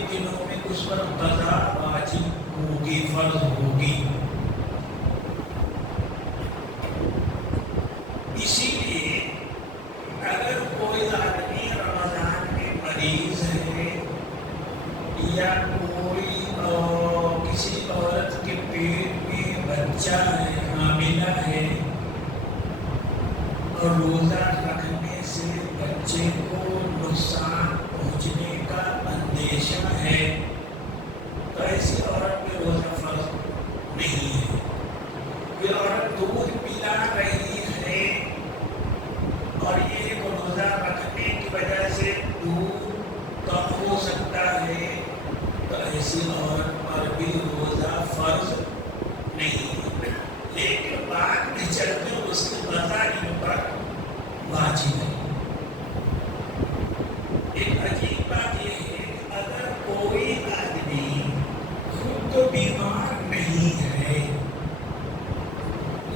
کے دنوں میں اس پر قضا واجب ہوگی، فرض ہوگی۔ اسی لیے اگر کوئی آدمی رمضان میں مریض ہے یا کوئی کسی عورت کے پیٹ میں بچہ ہے، حاملہ ہے، اور روزہ رکھنے سے بچے کو نقصان پہنچنے کا اندیشہ ہے، تو ایسی عورت پہ روزہ فرض نہیں ہے۔ کوئی عورت دودھ پلا رہی ہے اور یہ روزہ رکھنے کی وجہ سے دودھ کم ہو سکتا ہے، تو ایسی عورت پر بھی روزہ فرض نہیں ہے، لیکن بعد میں چل کے اس کی قضا ان پر واجب ہے۔ ایک عجیب بات یہ ہے کہ اگر کوئی آدمی خود تو بیمار نہیں ہے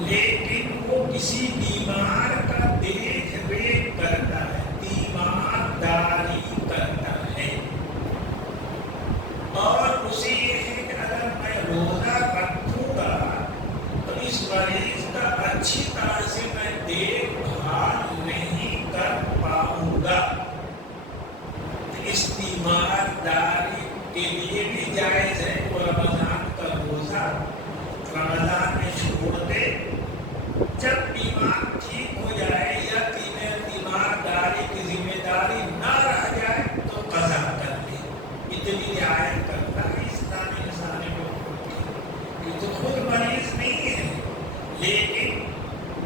لیکن وہ کسی بیمار کا دیکھ ریکھ کرتا ہے، تیمارداری کرتا ہے، اور اسے یہ ہے کہ اگر میں روزہ رکھوں گا تو اس مریض کا اچھی طرح سے میں دیکھ بھال نہیں کر پاؤں گا، اس تیمارداری کے لیے بھی جائز ہے وہ رمضان کا روزہ رمضان میں چھوڑ دے، جب بیمار ٹھیک ہو جائے یا تیمارداری کی ذمہ داری نہ رہ جائے تو قضا کر لے۔ اتنی رعایت کرتا ہے اسلام انسانی کو کہ تو خود مریض نہیں ہے لیکن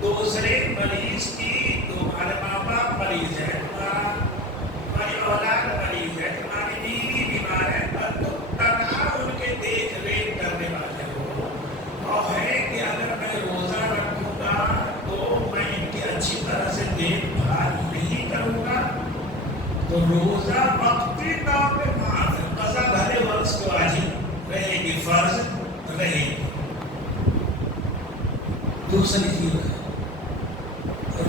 دوسرے مریض کی، تمہارے ماں باپ مریض ہے، تمہاری اولاد مریض ہے، تمہاری بیوی بیمار ہے، پر تم تنہا ان کے دیکھ ریکھ کرنے والے ہو، اور ہے کہ اگر میں روزہ رکھوں گا تو میں ان کی اچھی طرح سے دیکھ بھال نہیں کروں گا، تو روزہ وقتی طور پہ معاف ہے، قضا بھلے وقت کو واجب رہے گی، فرض رہے گی۔ دوسری چیز ہے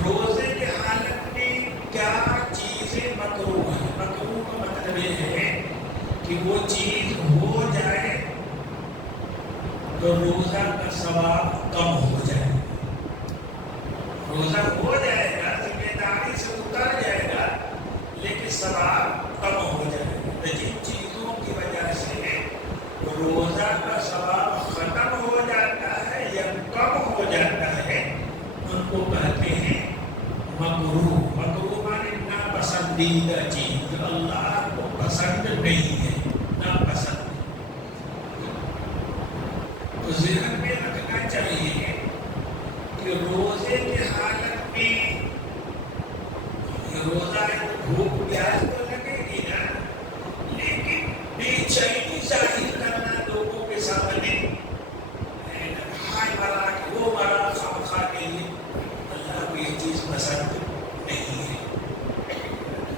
روزے کی حالت میں کیا چیزیں مکروہ ہیں۔ مکروہ کا مطلب یہ ہے کہ وہ چیز ہو جائے تو روزہ کا ثواب کم ہو جائے، روزہ ہو جائے گا، ذمہ داری سے اتر جائے گا، لیکن ثواب کم ہو جائے گا۔ جن چیزوں کی وجہ سے روزہ کا ثواب ختم ہو جاتا ہے یا کم ہو جاتا ہے ان کو کہتے ہیں مکروہ۔ مکروہ مانے ناپسندیدہ چیز، جو اللہ کو پسند نہیں ہے، ناپسند۔ تو ذہن میں رکھنا چاہیے کہ روزے کی حالت میں روزہ بھوک پیاس تو لگے گی نا، لیکن بے چینی ظاہر کرنا لوگوں کے سامنے، ہائے مرا کہ وہ مرا، خواہ کے لیے اللہ کو یہ چیز پسند نہیں ہے۔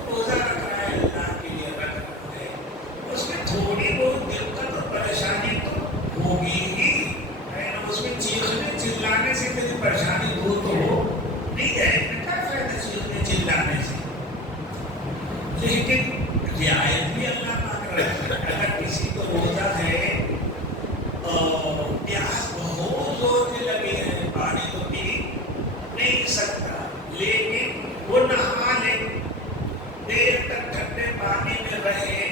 روزہ رکھ رہا ہے اللہ کے لیے رکھ رہا ہے، اس میں تھوڑی بہت دقت اور پریشانی تو ہوگی ہی، اس میں چیخنے چلانے سے کسی پریشانی دور تو ہو نہیں جائے گی، کیا فائدہ چیخنے چلانے سے، لیکن رعایت بھی اللہ مانگ رہا ہے۔ اگر کسی کو روزہ ہے اور پیاس بہت زور سے لگی ہے، پانی تو پی نہیں سکتا، لیکن وہ نہا لے، دیر تک ٹھنڈے پانی میں رہے،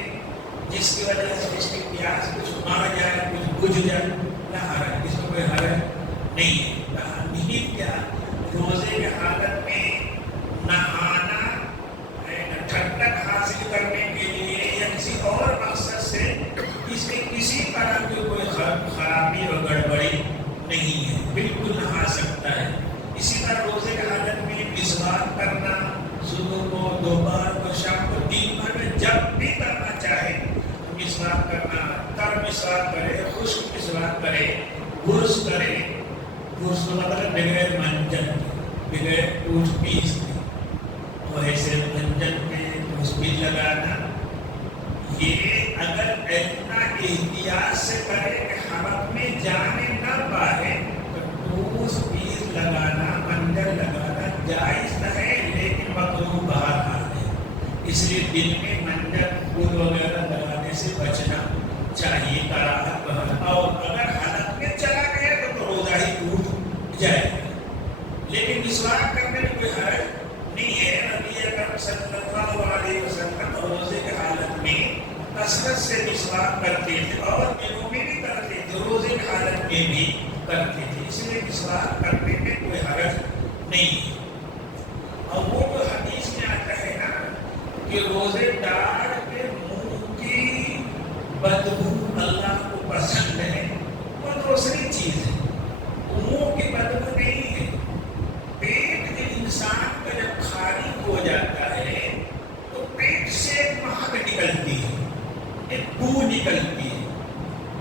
جس کی وجہ سے اس کی پیاس کچھ مر جائے، کچھ بجھ جائے، نہ حرج، اس میں کوئی حرج نہیں ہے۔ نہیں کیا روزے کی حالت میں نہانا ٹھنڈک حاصل کرنے کے لیے یا کسی اور مقصد سے، اس میں کسی طرح کی کوئی خرابی اور گڑبڑی نہیں ہے، بالکل نہا سکتا ہے۔ اسی طرح روزے کی حالت میں مسواک کرنا، صبح کو، دوپہر کو، شام کو، دن بھر میں جب بھی کرنا چاہے مسواک کرنا، تر مسواک کرے، خشک مسواک کرے، برس کرے، برس کا مطلب بغیر منجن، بغیر ٹوتھ پیس کے، ویسے منجن میں مسبل لگانا، یہ اگر اتنا احتیاط سے کرے کہ حلق میں جانے نہ پائے تو ٹوتھ پیس لگانا، منجن لگانا جائز ہے، لیکن مکروہ بہرحال ہے۔ اس لیے دل میں منجن پھول وغیرہ لگانے سے بچنا چاہیے کراہت اور اگر حالت میں چلا گیا تو روزہ ہی ٹوٹ جائے گا. لیکن مسواک کرنے میں کوئی حرج نہیں ہے. نبی اکرم صلی اللہ علیہ وسلم روزے کی حالت میں کثرت سے مسواک کرتے تھے اور دنوں میں بھی کرتے تھے, روزے کی حالت میں بھی کرتے تھے. اس لیے مسواک کرنے میں کوئی حرج نہیں ہے. اور وہ جو حدیث میں آتا ہے نا کہ روزے دار کے منہ کی بدبو اللہ کو پسند ہے, وہ دوسری چیز ہے. منہ کی بدبو نہیں ہے. پیٹ کے انسان کا جب خالی ہو جاتا ہے تو پیٹ سے ایک مہک نکلتی ہے, ایک بو نکلتی ہے.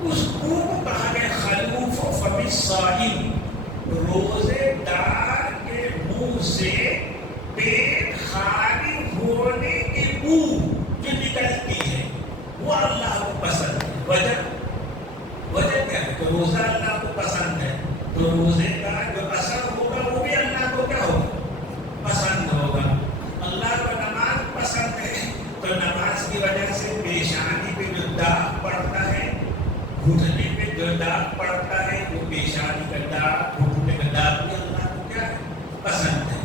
اس بو کو کہا گیا خلوف فم الصائم. روزے دار کے منہ سے پیٹ خالی ہونے کی بو جو نکلتی ہے وہ اللہ کو پسند ہے. وجہ کیا ہے؟ تو روزہ اللہ کو پسند ہے تو روزے کا جو اثر ہوگا وہ بھی اللہ کو کیا ہوگا؟ پسند ہوگا. اللہ کو نماز پسند ہے تو نماز کی وجہ سے پیشانی پہ جو داغ پڑتا ہے, گھٹنے پہ جو داغ پڑتا ہے, وہ پیشانی کا داغ, گھٹنے کا داغ بھی اللہ کو کیا ہے؟ پسند ہے.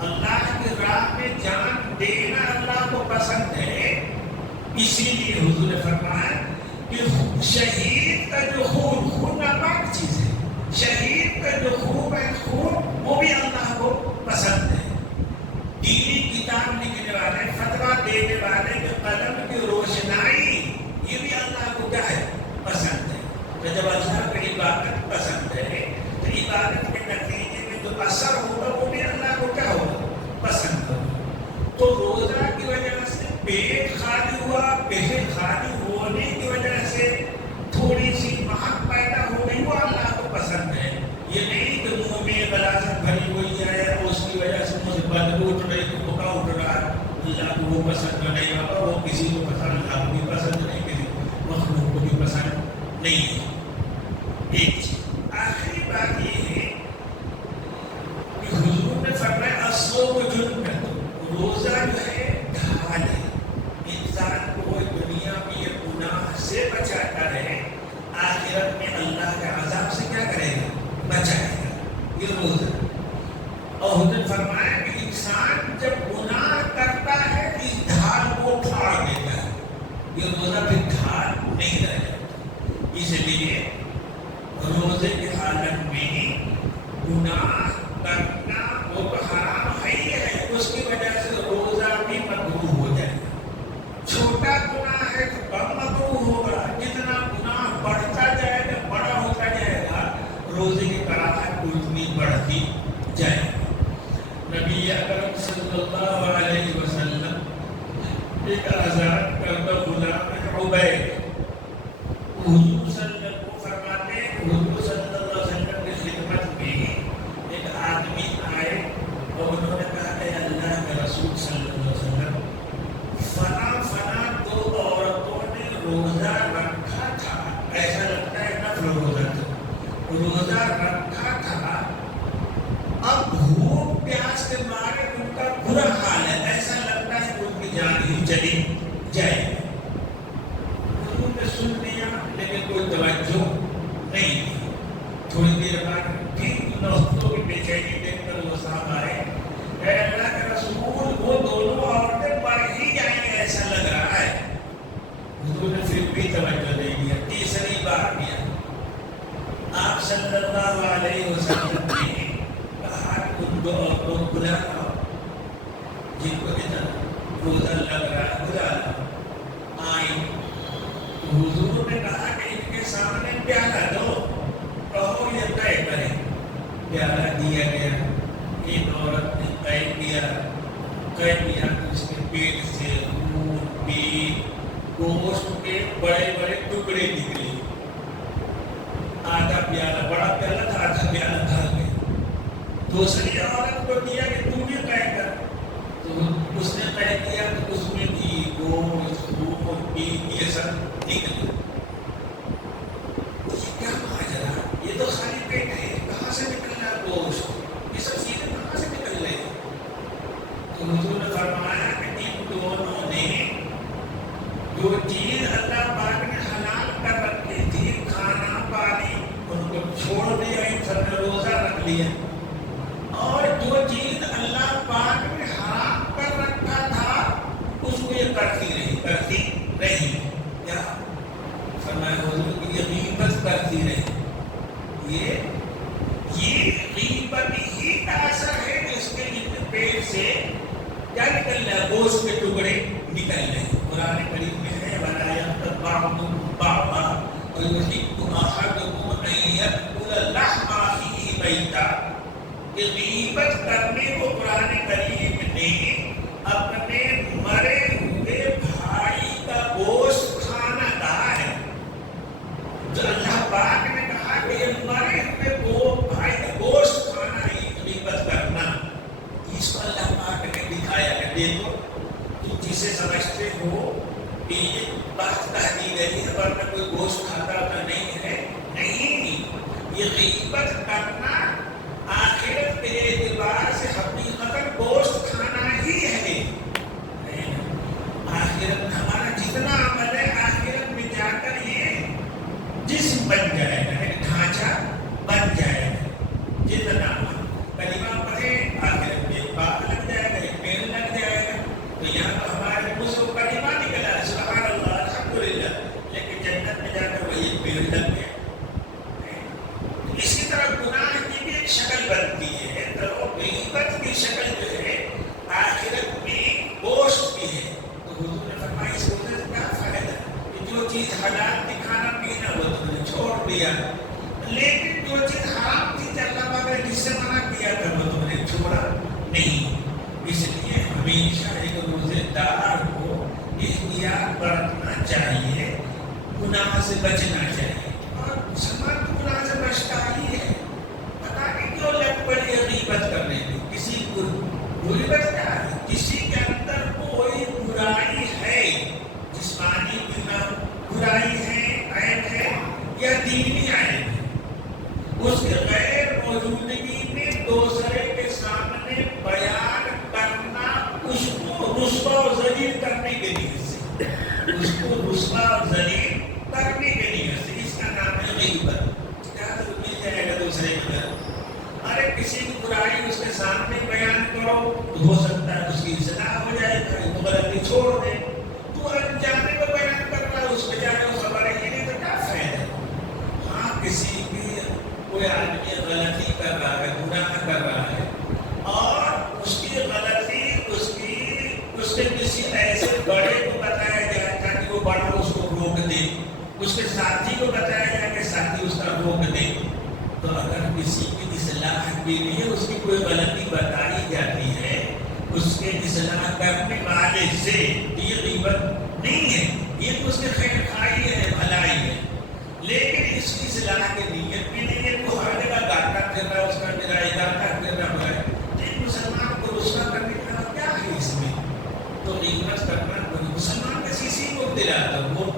اللہ کی راہ میں جان دینا اللہ کو پسند ہے. اسی لیے حضور نے فرمایا کہ شہید کا جو خون ناپاک چیز ہے. شہید کا جو خون وہ بھی اللہ کو پسند ہے. دینی کتاب لکھنے والے, فتویٰ دینے والے کے قلم کی روشنائی یہ بھی اللہ کو کیا ہے؟ پسند ہے. تو جب اللہ کو عبادت پسند ہے تو عبادت کے نتیجے میں جو اثر ہوگا وہ بھی اللہ کو کیا ہوگا؟ پسند ہوگا. تو روزہ کی وجہ سے پیٹ خالی ہوا, پیٹ خالی ہونے کی وجہ سے تھوڑی سی مہک پیدا ہو گئی, وہ اللہ کو پسند ہے. یہ نہیں کہ منہ میں غلاظت بھری ہوئی ہے اور اس کی وجہ سے مجھے بدبو اٹھ رہی, بھوکا اٹھ رہا ہے, اللہ کو وہ پسند نہیں ہوگا. وہ کسی کو پسند, اللہ کو بھی پسند نہیں, کسی مخلوق کو بھی پسند نہیں ہے. ایک چیز آخری بات یہ ہے کہ حضور نے فرمایا الصوم جنۃ. روزہ جو ہے ڈھال ہے, انسان کو دنیا میں یہ گناہ سے بچاتا ہے, آخرت میں اللہ کے عذاب سے کیا کرے گا؟ بچائے گا. یہ روزہ. اور حضور نے فرمایا کہ انسان جب گناہ کرتا ہے اس ڈھال کو پھاڑ دیتا ہے. یہ روزہ پھر ڈھال نہیں رہ جاتا. اس لیے روزے کی حالت میں گناہ کرنا وہ تو حرام ہے ہی ہے, اس کی وجہ سے روزہ بھی مکروہ ہو جائے گا. چھوٹا گناہ ہے تو کم مکروہ ہوگا. جتنا گناہ بڑھتا جائے گا, بڑا ہوتا جائے گا, روزے کی کراہت اتنی بڑھتی جائے گی. نبی اکرم صلی اللہ علیہ وسلم ایک آزاد کردہ غلام عبید, حضور صلی اللہ علیہ وسلم فرماتے ہیں حضور صلی اللہ علیہ وسلم کی خدمت میں ایک آدمی آئے اور انہوں نے کہا کہ اللہ کے رسول صلی اللہ علیہ وسلم فلاں دو عورتوں نے روزہ رکھا تھا, ایسا لگتا ہے نفل روزہ تھا, روزہ رکھا تھا, اب بھوک پیاس کے مارے ان کا برا حال ہے, ایسا لگتا ہے کہ ان کی جان ہی چلی جائے. حضور نے سن لیا لیکن کوئی توجہ نہیں دی. تھوڑی دیر بعد پھر نوحوں کی بے چینی دیکھ کر وہ صاحب آئے, اے اللہ کے رسول وہ دونوں عورتیں مر ہی جائیں گے ایسا لگ رہا ہے. حضور نے پھر بھی توجہ نہیں دیا. تیسری بار کیا, آپ صلی اللہ علیہ وسلم نے کہا کہ ان دو عورتوں کو بلا لاؤ جن کو اتنا روزہ لگ رہا ہے, بلا لاؤ. آئیں تو حضور نے کہا کہ ان کے سامنے پیالہ دو, کہو یہ طے کریں. پیالہ دیا گیا. ایک عورت نے طے کیا کہ اس کے پیٹ سے خون, پیٹ, گوشت کے بڑے بڑے ٹکڑے نکلے. آدھا پیالہ, بڑا پیالہ تھا, آدھا پیالہ ڈھل گیا. دوسری عورت کو دیا کہ تم بھی طے کر, تو اس نے طے کیا تو اس میں بھی گوشت, خون, پیٹ یہ سب نکل. یہ کیا ماجرا, یہ تو خالی پیٹ ہے, کہاں سے نکل رہا گوشت, یہ سب چیزیں کہاں سے نکل رہی ہیں؟ تو حضور نے فرمایا کہ ان دونوں نے جو چیز اللہ کرتی رہی کیا فرمایا حضور کہ یہ غیبت کرتی رہی، یہ غیبت ہی کا اثر ہے کہ اس کے پیٹ سے کیا نکل رہا ہے؟ گوشت کے ٹکڑے نکل رہے ہیں۔ قرآن کریم میں ہے وَلَا يَغْتَبْ بَعْضُكُمْ بَعْضًا وَيُحِبُّ أَحَدُكُمْ أَن يَأْكُلَ لَحْمَ أَخِيهِ مَيْتًا۔ کہ غیبت کرنے کو قرآن کریم نے اپنے مرے ہوئے بھائی کا گوشت کھانا کہا ہے۔ جو اللہ پاک نے کہا کہ یہ مرے ہوئے بھائی کا گوشت کھانا ہی غیبت کرنا، اس کو اللہ پاک نے دکھایا کہ دیکھو تم جسے سمجھتے ہو کہ یہ بات کہی گئی ہے ورنہ کوئی گوشت کھاتا ہوتا نہیں ہے، نہیں، یہ غیبت کرنا آخرت کے اعتبار سے حقیقت گوشت کھانا ہی ہے۔ آخرت ہمارا جتنا عمل ہے آخرت میں جا کر یہ جسم بن جائے گا، ڈھانچہ بن جائے گا۔ جتنا کلمہ پڑھے آخرت میں ایک پاک لگ جائے گا، ایک پیڑ لگ جائے گا۔ تو یہاں تو ہمارے منہ سے کلمہ نکلا سبحان اللہ الحمدللہ، لیکن جنت میں جا کر وہی پیڑ لگ گیا۔ اسی طرح گناہ کی بھی ایک شکل بنتی ہے، تو غیبت کی شکل جو ہے آخرت میں گوشت کی ہے۔ تو حضور نے فرمایا اس گوشت سے کیا فائدہ کہ جو چیز حلال تھی کھانا پینا وہ تم نے چھوڑ دیا، لیکن جو چیز حرام تھی اللہ پاک نے جس سے منع کیا تھا وہ تم نے چھوڑا نہیں۔ اس لیے ہمیشہ ایک روزے دار کو احتیاط برتنا چاہیے، گناہ سے بچنا چاہیے۔ اور مسلمان تو گناہ سے بچتا ہی ہے، پتہ نہیں کیوں لگ پڑی ہے غیبت کرنے میں۔ کسی کو غیبت کیا ہے؟ کسی کے اندر کوئی برائی ہے، جسمانی برائی ہے، عیب ہے یا دینی عیب ہے، اس کے غیر موجودگی میں دوسرے کے سامنے بیان کرنا اس کو رسوا و ذلیل کرنے کے لیے سے، اس کو رسوا و ذلیل کرنے کے لیے سے، اس کا نام ہے غیبت۔ کیا تو مل جائے گا دوسرے کے گھر؟ ارے کسی کی برائی اس کے سامنے بیان کرو تو ہو سکتا ہے اس کی اصلاح ہو جائے گا، وہ غلطی چھوڑ دے۔ تو انجانے کو بیان کر رہا ہے، اس پہ جانے کو خبر ہے یہ نہیں تو کیا فائدہ؟ ہاں کسی کی کوئی آدمی غلطی کر رہا ہے، گناہ کر رہا ہے، اور اس کی غلطی اس کے کسی ایسے بڑے کو بتایا جائے تاکہ وہ بڑا اس کو روک دے، اس کے ساتھی کو بتایا جائے کہ ساتھی اس کا روک دے۔ تو اگر کسی کی اصلاح کے لیے اس کی کوئی غلطی بتائی جاتی ہے اس کے اصلاح کرنے والے سے، یہ غیبت نہیں ہے، یہ تو اس کے خیر خواہی ہے، بھلائی ہے، لیکن اس کی اصلاح کی نیت بھی نہیں ہے۔ وہ ہر جگہ گاتا پھر رہا، اس کا برائی گاتا پھر رہا ہے، ایک مسلمان کو رسوا کرنے کا کیا ہے اس میں؟ تو غیبت کرنا کوئی مسلمان کسی کو دلاتا، وہ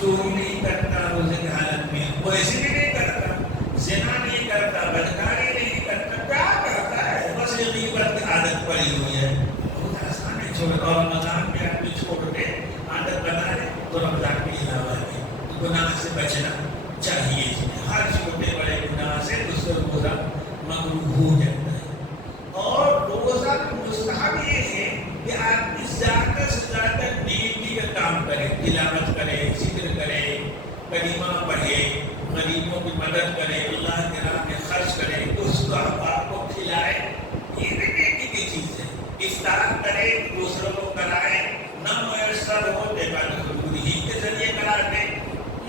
چوری نہیں کرتا روزے کی حالت میں، وہ ایسے بھی نہیں کرتا، زنا نہیں کرتا، بدکاری نہیں کرتا، کیا کرتا ہے؟ بس یہ غیبت کی عادت پڑی ہوئی ہے۔ بہت آسان ہے چھوڑ، اور رمضان میں آدمی چھوڑ کے عادت بنا لے تو رمضان کی علاوہ ہے۔ گناہ سے بچنا چاہیے، ہر چھوٹے بڑے گناہ سے اس کا روزہ مقبول ہو جاتا ہے۔ اور روزہ مستحب یہ ہے کہ آدمی زیادہ سے زیادہ نیکی کا کام کرے، تلاوت کرے، ذکر کرے، کلمہ پڑھے، غریبوں کی مدد کرے، اللہ کے راہ میں خرچ کرے، اس کو احباب کو کھلائے، یہ بھی نیکی کی چیز ہے۔ افطار کرے، دوسروں کو کرائے، نہ میسر ہو دیوان ہی کے ذریعے کرا دے،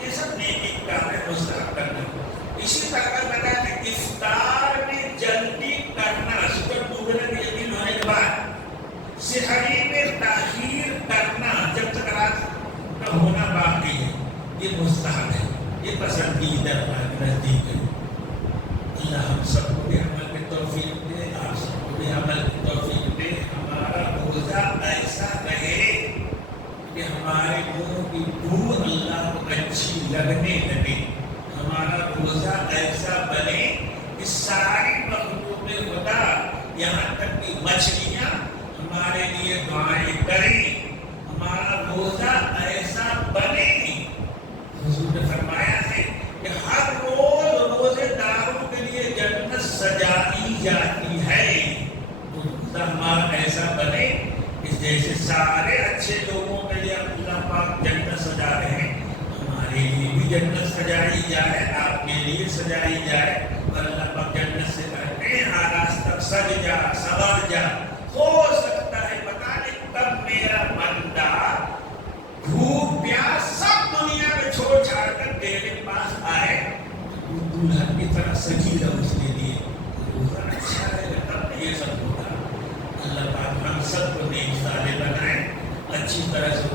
یہ سب نیکی کا ہے، مستحب کرنا۔ اسی طرح بتا کہ افطار میں جلدی کرنا، صبح ڈوبنے کی یقین ہونے کے بعد سحری میں تاخیر کرنا جب تک رات کا ہونا باقی ہے، یہ مستحب ہے، یہ پسندیدہ اللہ کے نزدیک ہے۔ اللہ ہم سب کو بھی عمل کی توفیق دے، آپ سب کو بھی عمل کی توفیق دے۔ ہمارا روزہ ایسا رہے کہ ہمارے منہ کی بو اللہ کو اچھی لگنے لگے، ہمارا روزہ ایسا بنے کہ ساری مخلوق خدا یہاں تک کہ مچھلیاں ہمارے لیے دعائیں کریں، ہمارا روزہ ایسا بنے گی۔ حضور نے فرمایا ہے کہ ہر روز روزے داروں کے لیے جنت سجائی جاتی ہے، تو روزہ ہمارا ایسا بنے کہ جیسے سارے اچھے ایسے لوگوں کے لیے اللہ پاک جنت سجا رہے ہیں. ہمارے لیے بھی جنت سجائی جائے, آپ کے لیے سجائی جائے. اللہ پاک جنت سے کہتے ہیں آغاز تک سج جا, سنور جا. ہو سکتا ہے پتا نہیں کب میرا بندہ بھوک پیاس سب دنیا میں چھوڑ چھاڑ کر تیرے پاس آئے, دلہن کی طرح سجی رہا اس کے لیے. اچھا ہے تب یہ سب ہوگا. اللہ پاک ہم سب کو نیک صالح بنائے, اچھی طرح سے